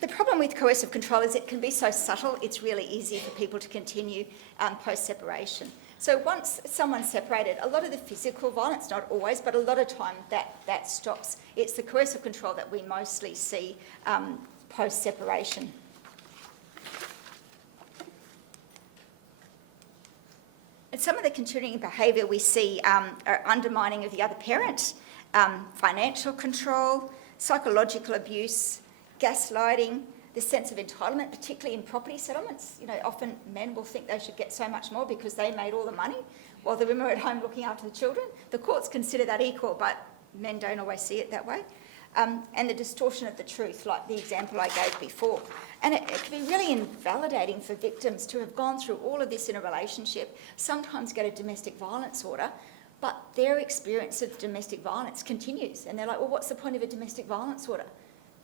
The problem with coercive control is it can be so subtle, it's really easy for people to continue post-separation. So once someone's separated, a lot of the physical violence, not always, but a lot of time that stops. It's the coercive control that we mostly see post-separation. And some of the contributing behaviour we see are undermining of the other parent, financial control, psychological abuse, gaslighting, the sense of entitlement, particularly in property settlements. You know, often men will think they should get so much more because they made all the money while the women are at home looking after the children. The courts consider that equal, but men don't always see it that way. And the distortion of the truth, like the example I gave before. And it can be really invalidating for victims to have gone through all of this in a relationship, sometimes get a domestic violence order, but their experience of domestic violence continues. And they're like, well, what's the point of a domestic violence order?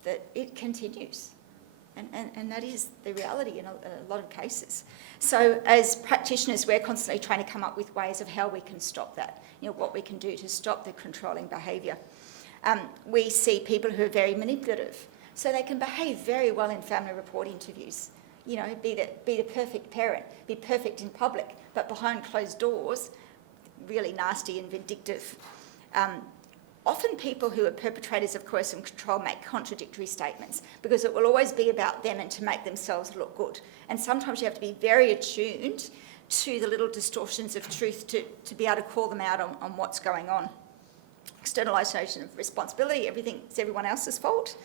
That it continues. And that is the reality in a lot of cases. So as practitioners, we're constantly trying to come up with ways of how we can stop that, you know, what we can do to stop the controlling behaviour. We see people who are very manipulative, so they can behave very well in family report interviews. You know, be the perfect parent, be perfect in public, but behind closed doors, really nasty and vindictive. Often people who are perpetrators of coercive control make contradictory statements because it will always be about them and to make themselves look good. And sometimes you have to be very attuned to the little distortions of truth to be able to call them out on what's going on. Externalisation of responsibility, everything's everyone else's fault.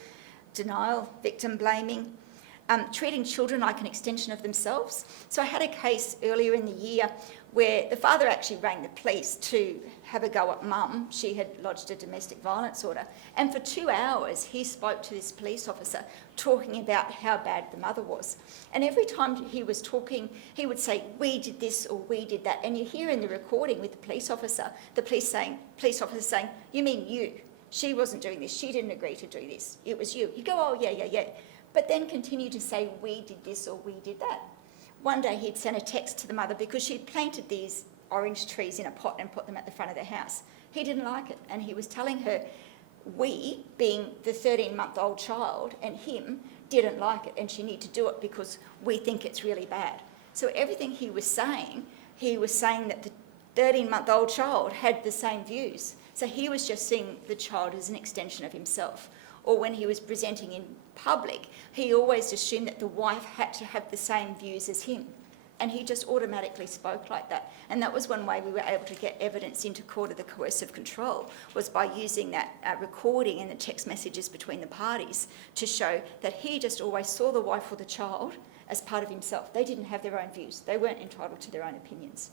Denial, victim blaming. Treating children like an extension of themselves. So I had a case earlier in the year where the father actually rang the police to have a go at mum. She had lodged a domestic violence order. And for 2 hours, he spoke to this police officer talking about how bad the mother was. And every time he was talking, he would say, we did this or we did that. And you hear in the recording with the police officer, the police officer saying, you mean you? She wasn't doing this. She didn't agree to do this. It was you. You go, oh, yeah. But then continue to say, we did this or we did that. One day he'd sent a text to the mother because she'd planted these orange trees in a pot and put them at the front of the house. He didn't like it, and he was telling her, we, being the 13-month-old child, and him, didn't like it, and she needed to do it because we think it's really bad. So everything he was saying that the 13-month-old child had the same views. So he was just seeing the child as an extension of himself. Or when he was presenting in public, he always assumed that the wife had to have the same views as him. And he just automatically spoke like that. And that was one way we were able to get evidence into court of the coercive control, was by using that recording and the text messages between the parties to show that he just always saw the wife or the child as part of himself. They didn't have their own views. They weren't entitled to their own opinions.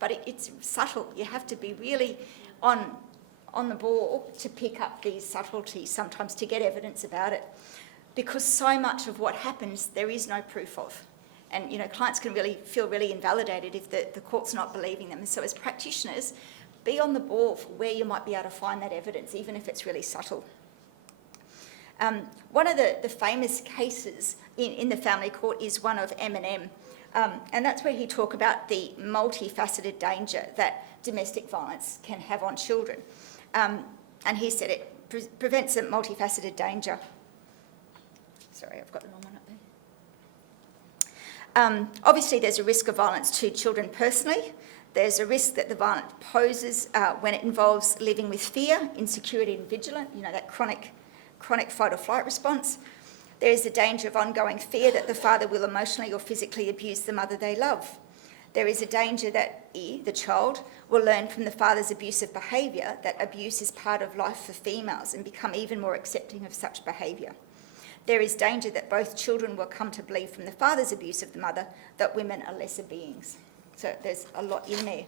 But it's subtle. You have to be really on the ball to pick up these subtleties sometimes to get evidence about it, because so much of what happens there is no proof of. And, you know, clients can really feel really invalidated if the court's not believing them. And so as practitioners, be on the ball for where you might be able to find that evidence, even if it's really subtle. One of the famous cases in the family court is one of Eminem. And that's where he talked about the multifaceted danger that domestic violence can have on children. And he said it prevents a multifaceted danger. Sorry, I've got the wrong one up there. Obviously, there's a risk of violence to children personally. There's a risk that the violence poses when it involves living with fear, insecurity and vigilance, you know, that chronic fight or flight response. There is a danger of ongoing fear that the father will emotionally or physically abuse the mother they love. There is a danger that the child, will learn from the father's abusive behaviour that abuse is part of life for females and become even more accepting of such behaviour. There is danger that both children will come to believe from the father's abuse of the mother that women are lesser beings. So there's a lot in there.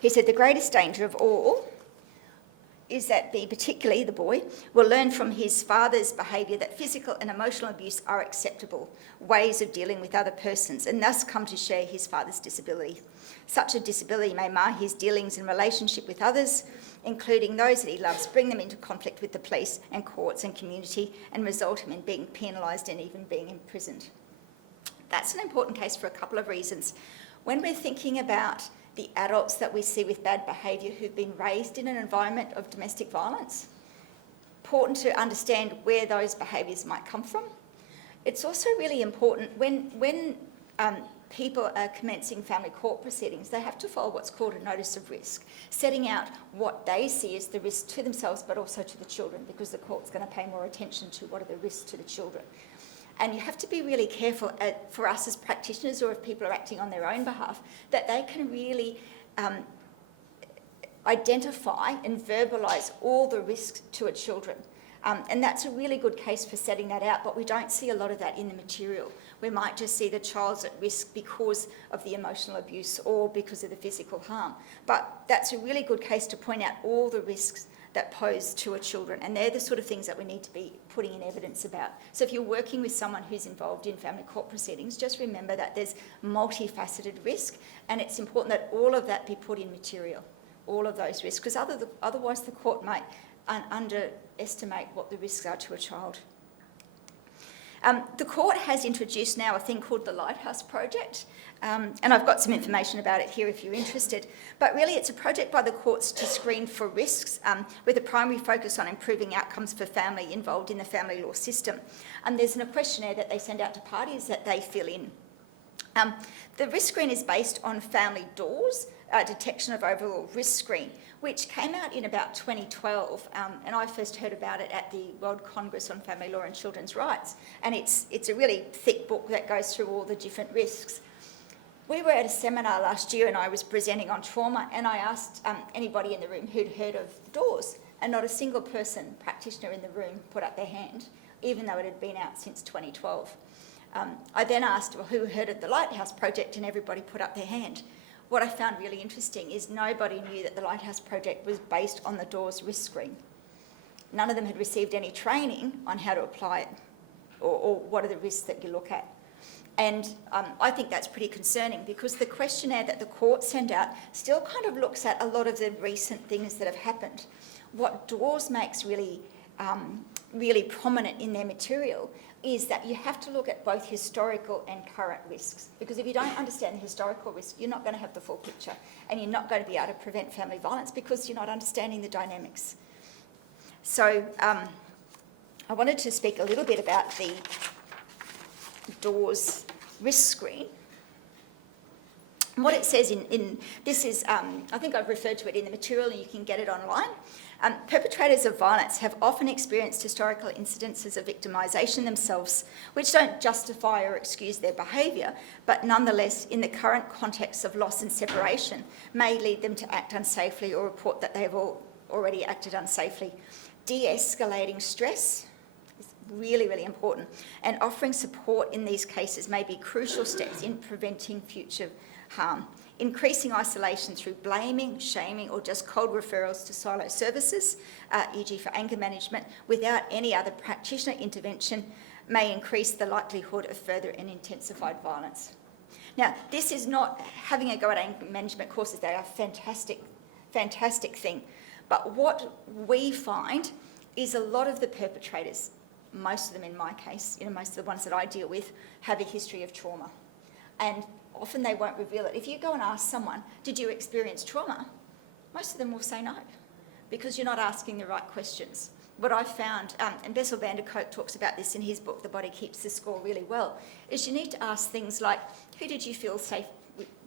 He said the greatest danger of all is that particularly the boy, will learn from his father's behaviour that physical and emotional abuse are acceptable ways of dealing with other persons, and thus come to share his father's disability. Such a disability may mar his dealings and relationship with others, including those that he loves, bring them into conflict with the police and courts and community, and result him in being penalised and even being imprisoned. That's an important case for a couple of reasons. When we're thinking about the adults that we see with bad behaviour who've been raised in an environment of domestic violence, important to understand where those behaviours might come from It's also really important when people are commencing family court proceedings, they have to follow what's called a notice of risk, setting out what they see as the risk to themselves but also to the children, because the court's going to pay more attention to what are the risks to the children. And you have to be really careful for us as practitioners, or if people are acting on their own behalf, that they can really identify and verbalise all the risks to a children. And that's a really good case for setting that out, but we don't see a lot of that in the material. We might just see the child's at risk because of the emotional abuse or because of the physical harm. But that's a really good case to point out all the risks that pose to a children, and they're the sort of things that we need to be putting in evidence about. So if you're working with someone who's involved in family court proceedings, just remember that there's multifaceted risk, and it's important that all of that be put in material, all of those risks, because otherwise the court might underestimate what the risks are to a child. The court has introduced now a thing called the Lighthouse Project, and I've got some information about it here if you're interested. But really it's a project by the courts to screen for risks with a primary focus on improving outcomes for family involved in the family law system. And there's a questionnaire that they send out to parties that they fill in. The risk screen is based on Family Doors, Detection of Overall Risk Screen, which came out in about 2012, and I first heard about it at the World Congress on Family Law and Children's Rights, and it's a really thick book that goes through all the different risks. We were at a seminar last year and I was presenting on trauma, and I asked anybody in the room who'd heard of Doors, and not a single practitioner in the room put up their hand, even though it had been out since 2012. I then asked, well, who heard of the Lighthouse Project, and everybody put up their hand. What I found really interesting is nobody knew that the Lighthouse Project was based on the Doors risk screen. None of them had received any training on how to apply it or what are the risks that you look at. And I think that's pretty concerning, because the questionnaire that the court sent out still kind of looks at a lot of the recent things that have happened. What Doors makes really prominent in their material is that you have to look at both historical and current risks, because if you don't understand the historical risk, you're not going to have the full picture, and you're not going to be able to prevent family violence because you're not understanding the dynamics. So I wanted to speak a little bit about the Doors risk screen. And what it says in this is, I think I've referred to it in the material and you can get it online. Perpetrators of violence have often experienced historical incidences of victimisation themselves, which don't justify or excuse their behaviour, but nonetheless, in the current context of loss and separation, may lead them to act unsafely or report that they have already acted unsafely. De-escalating stress is really, really important, and offering support in these cases may be crucial steps in preventing future harm. Increasing isolation through blaming, shaming, or just cold referrals to silo services, e.g. for anger management, without any other practitioner intervention, may increase the likelihood of further and intensified violence. Now, this is not having a go at anger management courses. They are a fantastic, fantastic thing. But what we find is a lot of the perpetrators, most of them in my case, most of the ones that I deal with, have a history of trauma. And often they won't reveal it. If you go and ask someone, did you experience trauma? Most of them will say no, because you're not asking the right questions. What I found, and Bessel van der Kolk talks about this in his book, The Body Keeps the Score, really well, is you need to ask things like, who did you feel safe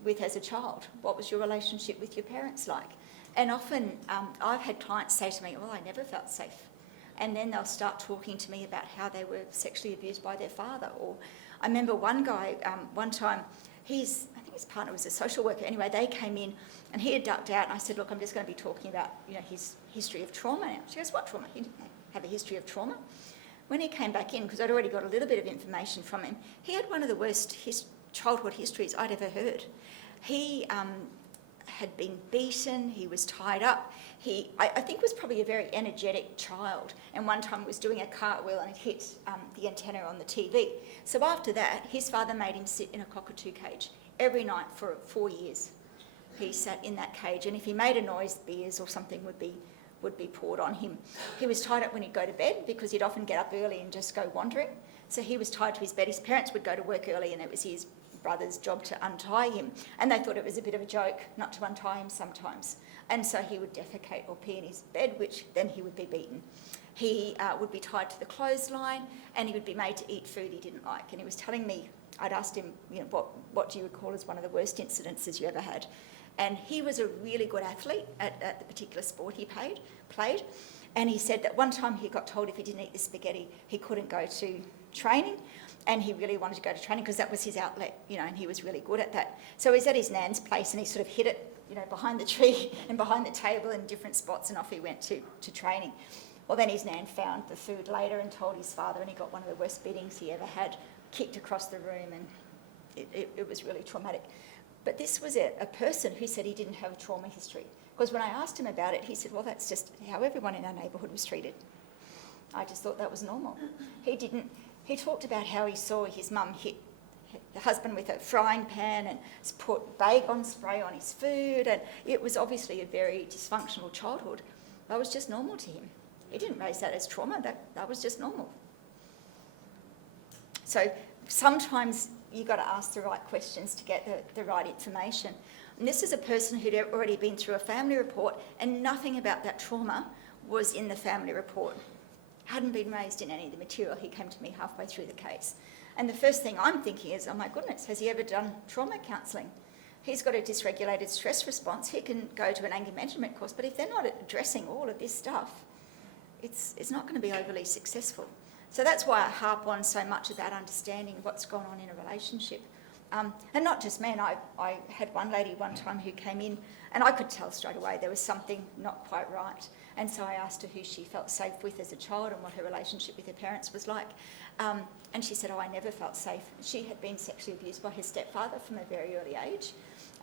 with as a child? What was your relationship with your parents like? And often I've had clients say to me, well, I never felt safe. And then they'll start talking to me about how they were sexually abused by their father. Or I remember one guy, one time, I think his partner was a social worker. Anyway, they came in and he had ducked out, and I said, look, I'm just going to be talking about his history of trauma now. She goes, what trauma? He didn't have a history of trauma. When he came back in, because I'd already got a little bit of information from him, he had one of the worst childhood histories I'd ever heard. He had been beaten, he was tied up. I think was probably a very energetic child, and one time was doing a cartwheel and it hit the antenna on the TV. So after that, his father made him sit in a cockatoo cage every night for 4 years. He sat in that cage, and if he made a noise, beers or something would be poured on him. He was tied up when he'd go to bed, because he'd often get up early and just go wandering. So he was tied to his bed. His parents would go to work early, and it was his brother's job to untie him, and they thought it was a bit of a joke not to untie him sometimes, and so he would defecate or pee in his bed, which then he would be beaten. He would be tied to the clothesline, and he would be made to eat food he didn't like. And he was telling me, I'd asked him, what do you recall as one of the worst incidences you ever had? And he was a really good athlete at the particular sport he played. And he said that one time he got told if he didn't eat the spaghetti, he couldn't go to training. And he really wanted to go to training because that was his outlet, and he was really good at that. So he's at his nan's place and he sort of hid it, behind the tree and behind the table in different spots, and off he went to training. Well, then his nan found the food later and told his father, and he got one of the worst beatings he ever had, kicked across the room, and it was really traumatic. But this was a person who said he didn't have a trauma history. Because when I asked him about it, he said, well, that's just how everyone in our neighbourhood was treated. I just thought that was normal. He talked about how he saw his mum hit the husband with a frying pan and put Baygon spray on his food, and it was obviously a very dysfunctional childhood. That was just normal to him. He didn't raise that as trauma, that was just normal. So sometimes you've got to ask the right questions to get the right information. And this is a person who'd already been through a family report, and nothing about that trauma was in the family report. Hadn't been raised in any of the material. He came to me halfway through the case. And the first thing I'm thinking is, oh my goodness, has he ever done trauma counselling? He's got a dysregulated stress response. He can go to an anger management course, but if they're not addressing all of this stuff, it's not going to be overly successful. So that's why I harp on so much about understanding what's gone on in a relationship. And not just men. I had one lady one time who came in, and I could tell straight away there was something not quite right. And so I asked her who she felt safe with as a child and what her relationship with her parents was like. And she said, I never felt safe. She had been sexually abused by her stepfather from a very early age.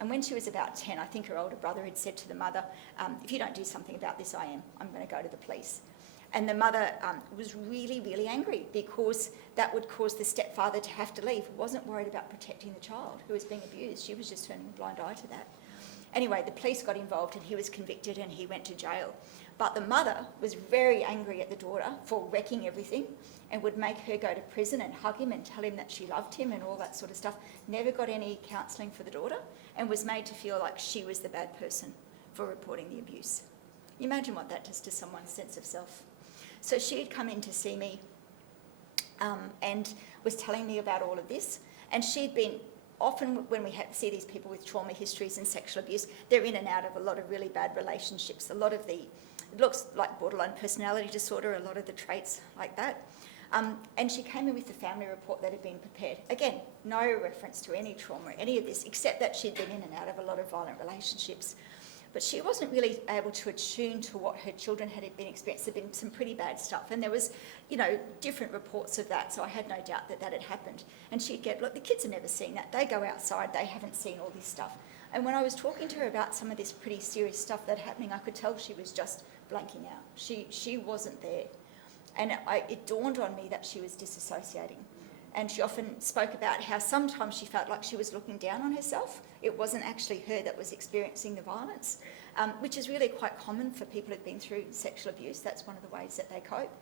And when she was about 10, I think her older brother had said to the mother, if you don't do something about this, I'm going to go to the police. And the mother was really, really angry because that would cause the stepfather to have to leave. Wasn't worried about protecting the child who was being abused. She was just turning a blind eye to that. Anyway, the police got involved and he was convicted and he went to jail. But the mother was very angry at the daughter for wrecking everything and would make her go to prison and hug him and tell him that she loved him and all that sort of stuff. Never got any counselling for the daughter and was made to feel like she was the bad person for reporting the abuse. You imagine what that does to someone's sense of self. So she had come in to see me and was telling me about all of this. And she'd been, often when we see these people with trauma histories and sexual abuse, they're in and out of a lot of really bad relationships. It looks like borderline personality disorder, a lot of the traits like that. And she came in with the family report that had been prepared. Again, no reference to any trauma, any of this, except that she'd been in and out of a lot of violent relationships. But she wasn't really able to attune to what her children had been experiencing. There'd been some pretty bad stuff. And there was, different reports of that. So I had no doubt that had happened. And she'd get, look, the kids have never seen that. They go outside. They haven't seen all this stuff. And when I was talking to her about some of this pretty serious stuff that happening, I could tell she was just blanking out. She wasn't there. And it dawned on me that she was disassociating. And she often spoke about how sometimes she felt like she was looking down on herself. It wasn't actually her that was experiencing the violence, which is really quite common for people who've been through sexual abuse. That's one of the ways that they cope.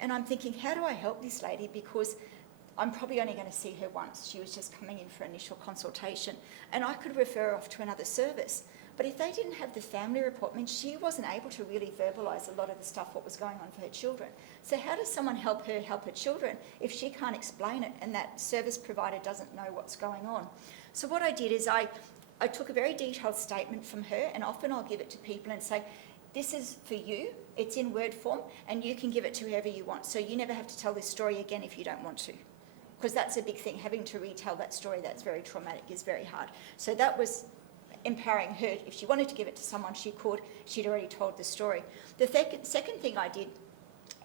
And I'm thinking, how do I help this lady? Because I'm probably only going to see her once. She was just coming in for initial consultation. And I could refer her off to another service. But if they didn't have the family report, she wasn't able to really verbalise a lot of the stuff, what was going on for her children. So how does someone help her children if she can't explain it and that service provider doesn't know what's going on? So what I did is I took a very detailed statement from her, and often I'll give it to people and say, this is for you, it's in word form, and you can give it to whoever you want. So you never have to tell this story again if you don't want to. Because that's a big thing, having to retell that story that's very traumatic is very hard. So that was empowering her. If she wanted to give it to someone, she could. She'd already told the story. The second thing I did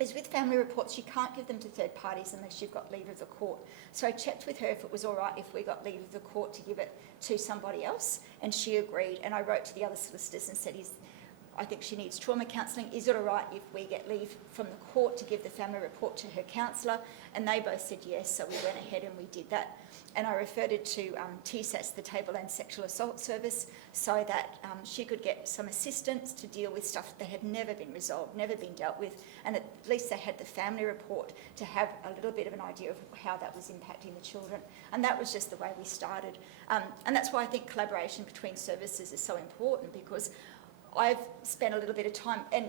is with family reports, you can't give them to third parties unless you've got leave of the court. So I checked with her if it was all right if we got leave of the court to give it to somebody else, and she agreed. And I wrote to the other solicitors and said, I think she needs trauma counselling. Is it all right if we get leave from the court to give the family report to her counsellor? And they both said yes, so we went ahead and we did that. And I referred it to TSAS, the Tableland Sexual Assault Service, so that she could get some assistance to deal with stuff that had never been resolved, never been dealt with, and at least they had the family report to have a little bit of an idea of how that was impacting the children. And that was just the way we started. And that's why I think collaboration between services is so important, because I've spent a little bit of time, and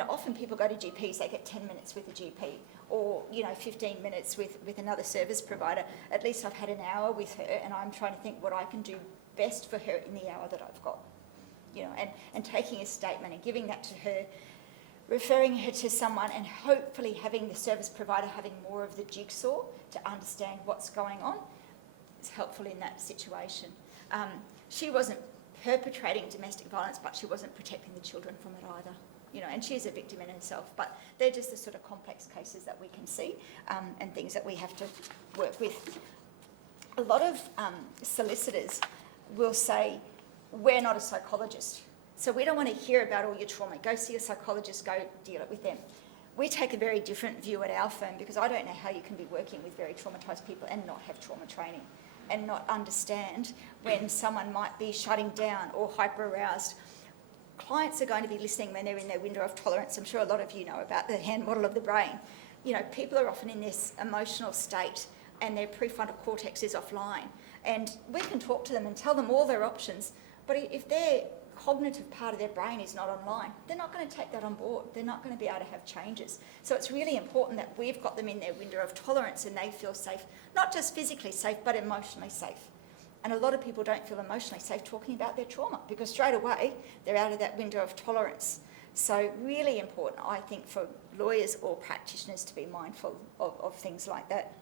often people go to GPs, they get 10 minutes with a GP or, 15 minutes with another service provider. At least I've had an hour with her, and I'm trying to think what I can do best for her in the hour that I've got, and taking a statement and giving that to her, referring her to someone, and hopefully having the service provider having more of the jigsaw to understand what's going on is helpful in that situation. She wasn't perpetrating domestic violence, but she wasn't protecting the children from it either. And she's a victim in herself, but they're just the sort of complex cases that we can see, and things that we have to work with. A lot of solicitors will say, we're not a psychologist, so we don't want to hear about all your trauma. Go see a psychologist, go deal it with them. We take a very different view at our firm, because I don't know how you can be working with very traumatised people and not have trauma training and not understand when someone might be shutting down or hyper-aroused. Clients are going to be listening when they're in their window of tolerance. I'm sure a lot of you know about the hand model of the brain. People are often in this emotional state and their prefrontal cortex is offline. And we can talk to them and tell them all their options, but if their cognitive part of their brain is not online, they're not going to take that on board. They're not going to be able to have changes. So it's really important that we've got them in their window of tolerance and they feel safe, not just physically safe, but emotionally safe. And a lot of people don't feel emotionally safe talking about their trauma, because straight away they're out of that window of tolerance. So really important, I think, for lawyers or practitioners to be mindful of things like that.